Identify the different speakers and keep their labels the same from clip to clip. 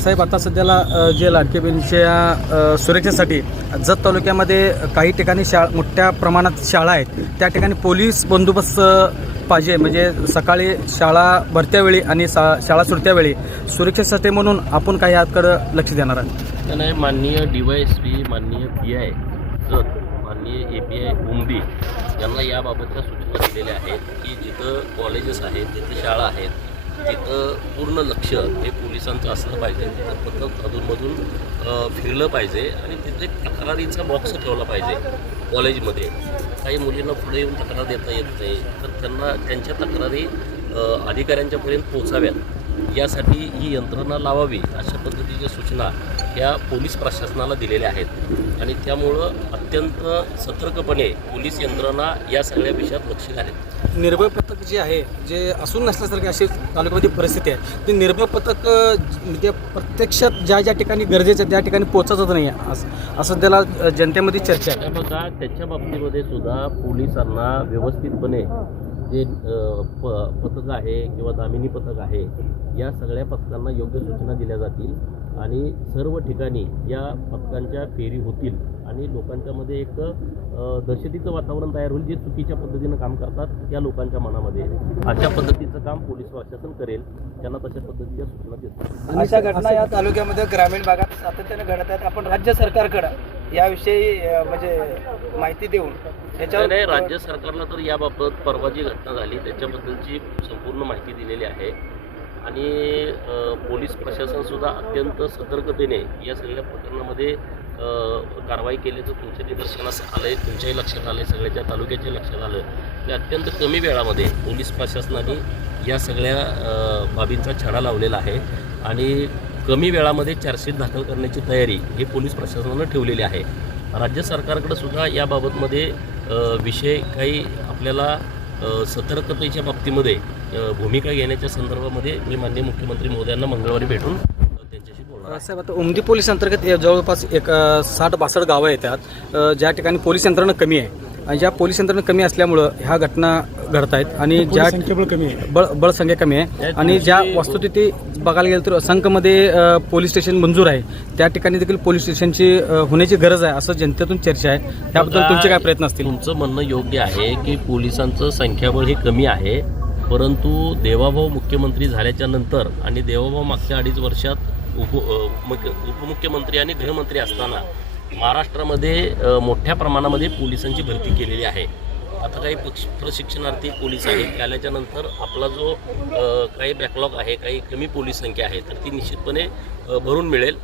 Speaker 1: साहेब आता सध्याला जे लाडके बहिणीच्या सुरक्षेसाठी जत तालुक्यामध्ये काही ठिकाणी शाळा मोठ्या प्रमाणात शाळा आहेत. त्या ठिकाणी पोलीस बंदोबस्त पाहिजे. म्हणजे सकाळी शाळा भरत्या वेळी आणि सा शाळा सुटत्या वेळी सुरक्षेसाठी म्हणून आपण काही आजकडं लक्ष देणार आहोत.
Speaker 2: त्याने माननीय डी वाय एस पी माननीय पी आय जत माननीय ए पी आय उमदी यांना याबाबतच्या सूचना दिलेल्या आहेत की जिथं कॉलेजेस आहेत जिथे शाळा आहेत तिथं पूर्ण लक्ष हे पोलिसांचं असलं पाहिजे. तिथं पथक अधूनमधून फिरलं पाहिजे आणि तिथे तक्रारीचा बॉक्स ठेवला पाहिजे कॉलेजमध्ये. काही मुलींना पुढे येऊन तक्रार देता येत नाही. तर त्यांना त्यांच्या तक्रारी अधिकाऱ्यांच्यापर्यंत पोचाव्यात यासाठी ही यंत्रणा लावावी अशा पद्धतीच्या सूचना या पोलीस प्रशासनाला दिलेल्या आहेत. आणि त्यामुळं अत्यंत सतर्कपणे पोलीस यंत्रणा या सगळ्या विषयात लक्ष घालेल.
Speaker 1: निर्भय पथक जे आहे जे असून नसल्यासारखी अशी तालुक्यामध्ये परिस्थिती आहे ती निर्भय पथक म्हणजे प्रत्यक्षात ज्या ज्या ठिकाणी गरजेचं त्या ठिकाणी पोहोचतच नाही आहे. असं त्याला जनतेमध्ये चर्चा आहे.
Speaker 2: बघा त्याच्या बाबतीमध्ये सुद्धा पोलिसांना व्यवस्थितपणे जे प पथक आहे किंवा दामिनी पथक आहे या सगळ्या पथकांना योग्य सूचना दिल्या जातील आणि सर्व ठिकाणी या पथकांच्या फेरी होतील आणि लोकांच्यामध्ये एक दहशतीचं वातावरण तयार होईल जे चुकीच्या पद्धतीनं काम करतात त्या लोकांच्या मनामध्ये. अशा पद्धतीचं काम पोलीस प्रशासन करेल त्यांना तशा पद्धतीच्या सूचना देतात
Speaker 3: अशा घटना या तालुक्यामध्ये ग्रामीण भागात सातत्याने घडत आहेत. आपण राज्य सरकारकडं याविषयी म्हणजे माहिती देऊन
Speaker 2: त्याच्यावर नाही, राज्य सरकारला तर याबाबत परवा जी घटना झाली. त्याच्याबद्दलची संपूर्ण माहिती दिलेली आहे. आणि पोलीस प्रशासनसुद्धा अत्यंत सतर्कतेने या सगळ्या प्रकरणामध्ये कारवाई केल्याचं तुमच्या निदर्शनास आलं आहे तुमच्याही लक्षात आलं आहे सगळ्याच्या तालुक्याच्या लक्षात आलं की अत्यंत कमी वेळामध्ये पोलीस प्रशासनाने या सगळ्या बाबींचा छडा लावलेला आहे. आणि कमी वेळामध्ये चार्जशीट दाखल करण्याची तयारी हे पोलीस प्रशासनानं ठेवलेली आहे. राज्य सरकारकडे सुद्धा याबाबतमध्ये विषय काही आपल्याला सतर्कतेच्या बाबतीमध्ये भूमिका घेण्याच्या संदर्भामध्ये मी माननीय मुख्यमंत्री महोदयांना मंगळवारी भेटून त्यांच्याशी बोलणार
Speaker 1: साहेब आता उमदी पोलीस अंतर्गत जवळपास एक साठ बासष्ट गावं येतात. ज्या ठिकाणी पोलीस यंत्रणा कमी आहे. ज्या पोलीस यंत्रणा कमी असल्यामुळं ह्या घटना घडत आहेत आणि ज्या संख्याबळ कमी आहे. बळ बळसंख्या कमी आहे. आणि ज्या वस्तुस्थिती बघायला गेलं तर संघमध्ये अ, पोलीस स्टेशन मंजूर आहे. त्या ठिकाणी देखील पोलीस स्टेशनची होण्याची गरज आहे असं जनतेतून चर्चा आहे. याबद्दल तुमचे काय प्रयत्न असतील?
Speaker 2: तुमचं म्हणणं योग्य आहे की पोलिसांचं संख्याबळ हे कमी आहे परंतु देवाभाऊ मुख्यमंत्री झाल्याच्यानंतर आणि देवाभाऊ मागच्या अडीच वर्षात उप उपमुख्यमंत्री आणि गृहमंत्री असताना महाराष्ट्रामध्ये मोठ्या प्रमाणामध्ये पोलिसांची भरती केलेली आहे. आता काही पक्ष प्रशिक्षणार्थी पोलीस आहेत. ते आल्याच्यानंतर आपला जो काही बॅकलॉग आहे काही कमी पोलीस संख्या आहे तर ती निश्चितपणे भरून मिळेल.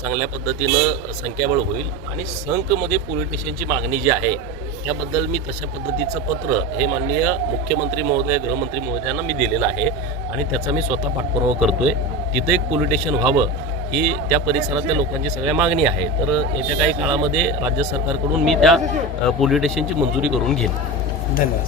Speaker 2: चांगल्या पद्धतीनं संख्याबळ होईल. आणि संकमध्ये पोलिटिशियनची मागणी जी आहे त्याबद्दल मी तशा पद्धतीचं पत्र हे माननीय मुख्यमंत्री महोदय गृहमंत्री महोदयांना मी दिलेलं आहे. आणि त्याचा मी स्वतः पाठपुरावा करतोय. तिथं एक पोलिटिशियन व्हावं ही त्या परिसरातल्या लोकांची सगळ्या मागणी आहे. तर येत्या काही काळामध्ये राज्य सरकारकडून मी त्या पोलीस पोलीस स्टेशनची मंजुरी करून घेईन.
Speaker 3: धन्यवाद